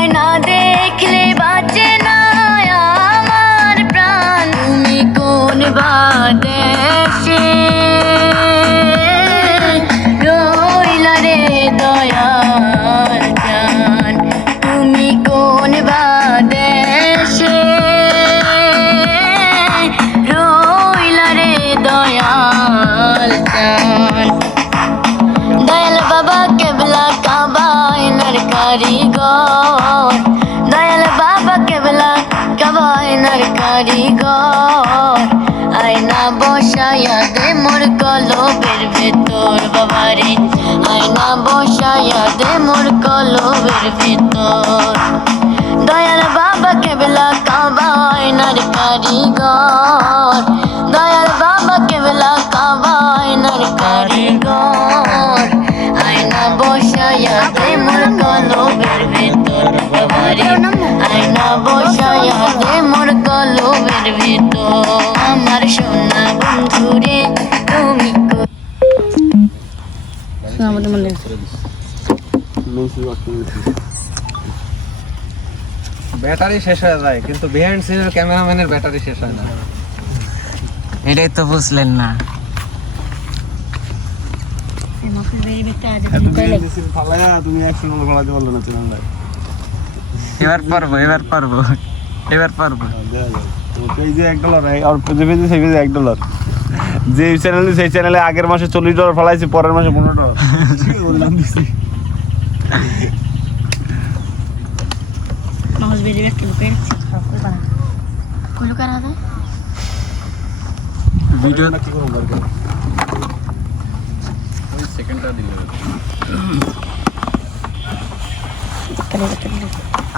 তোমায় না দেখলে বাঁচে না আমার প্রাণ। তুমি কোন বা দেশে রইলা রে দয়াল জান তুমি কোন বা দেশে রইলা রে কারিগর দয়াল বাবা কেবলা কাবাইনার কারিগর আয়না বসায়া দে মোর কলবের ভেতর বাবারে আয়না বসায়া দে মোর কলবের ভেতর দয়াল বাবা কেবলা কাবাইনার কারিগর দয়াল বাবা কেবলা কাবাইনার কারিগর কলবের ব্যাটারি শেষ হয়ে যায়, কিন্তু বিহাইন্ড সিনের ক্যামেরাম্যানের ব্যাটারি শেষ হয় না। এটাই তো বুঝলেন না তুমি একশো টাকা ফলাতে পারল না চ্যানেল এবার পারব এবার পারব এবার পারব। এই যে এক ডলার আর যে পেজে সেই পেজে এক ডলার যে চ্যানেলে সেই চ্যানেলে আগের মাসে চল্লিশ ডলার ফলাইছি পরের মাসে পনেরো dollar Vamos ver el que lo que ¿Cuál cara da? Video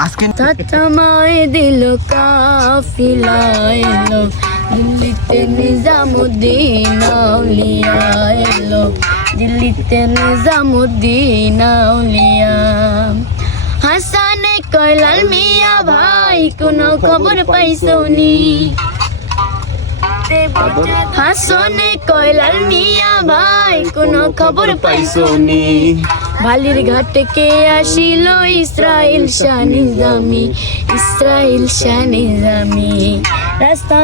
আজকে ততমায় দিল কাফিলা এলো। দিল্লিতে নিজামুদ্দিন আউলিয়া এলো। দিল্লিতে নিজামুদ্দিন আউলিয়া। হাসানে কয়লাল মিয়া ভাই কোনো খবর পাইছনি? হাসনে কয়লাল মিয়া ভাই, কোনো খবর পাইছনি? বালির ঘাটে কে আসিল ইসরায়েল শাহ নিজামি ইসরায়েল শাহ নিজামি রাস্তা